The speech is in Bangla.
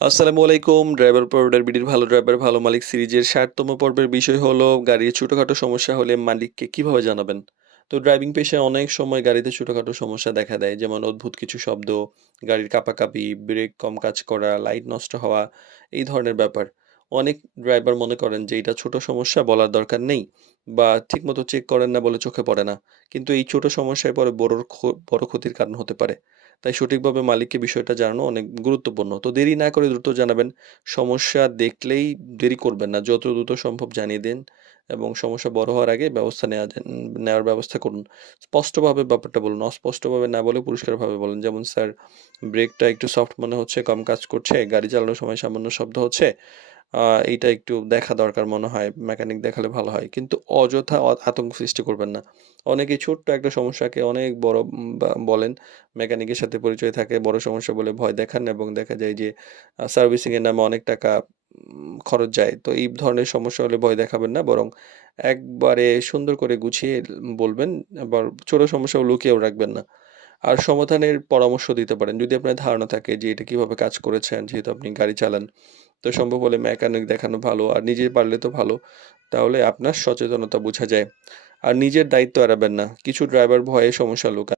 আসসালামু আলাইকুম। ড্রাইভার পাউডার বিডির ভালো ড্রাইভার ভালো মালিক সিরিজের ৬০তম পর্বের বিষয় হলো গাড়ির ছোটখাটো সমস্যা হলে মালিককে কিভাবে জানাবেন? তো ড্রাইভিং পেশায় অনেক সময় গাড়িতে ছোটখাটো সমস্যা দেখা দেয়। যেমন অদ্ভুত কিছু শব্দ, গাড়ির কাঁপাকাঁপি, ব্রেক কম কাজ করা, লাইট নষ্ট হওয়া এই ধরনের ব্যাপার। অনেক ড্রাইভার মনে করেন যে এটা ছোট সমস্যা বলার দরকার নেই বা ঠিকমতো চেক করেন না বলে চোখে পড়ে না। কিন্তু এই ছোট সমস্যায় পরে বড় ক্ষতির কারণ হতে পারে। তাই সঠিকভাবে মালিককে বিষয়টা জানানো অনেক গুরুত্বপূর্ণ। তো দেরি না করে দ্রুত জানাবেন। সমস্যা দেখলেই দেরি করবেন না। যত দ্রুত সম্ভব জানিয়ে দিন এবং সমস্যা বড় হওয়ার আগে ব্যবস্থা নেওয়ার ব্যবস্থা করুন। স্পষ্টভাবে ব্যাপারটা বলুন। অস্পষ্টভাবে না বলে পরিষ্কারভাবে বলুন। যেমন, "স্যার, ব্রেকটা একটু সফট মনে হচ্ছে, কম কাজ করছে। গাড়ি চালানোর সময় সামান্য শব্দ হচ্ছে। আ এইটা একটু দেখা দরকার মনে হয়। মেকানিক দেখালে ভালো হয়।" কিন্তু অযথা আতঙ্ক সৃষ্টি করবেন না। অনেকেই ছোট্ট একটা সমস্যাকে অনেক বড় বলেন। মেকানিকের সাথে পরিচয় থাকে, বড় সমস্যা বলে ভয় দেখান এবং দেখা যায় যে সার্ভিসিং এর নামে অনেক টাকা খরচ যায়। তো এই ধরনের সমস্যা হলে ভয় দেখাবেন না। বরং একবারে সুন্দর করে গুছিয়ে বলবেন। আবার ছোট সমস্যাও লুকিয়েও রাখবেন না। আর সমাধানের পরামর্শ দিতে পারেন। যদি আপনার ধারণা থাকে যে এটা কিভাবে কাজ করেছেন, যেহেতু আপনি গাড়ি চালান। তো সম্ভব হলে মেকানিক দেখানো ভালো। আর নিজে পারলে তো ভালো। তাহলে আপনার সচেতনতা বোঝা যায়। আর নিজের দায়িত্ব এড়াবেন না। কিছু ড্রাইভার ভয়ে সমস্যা লুকান।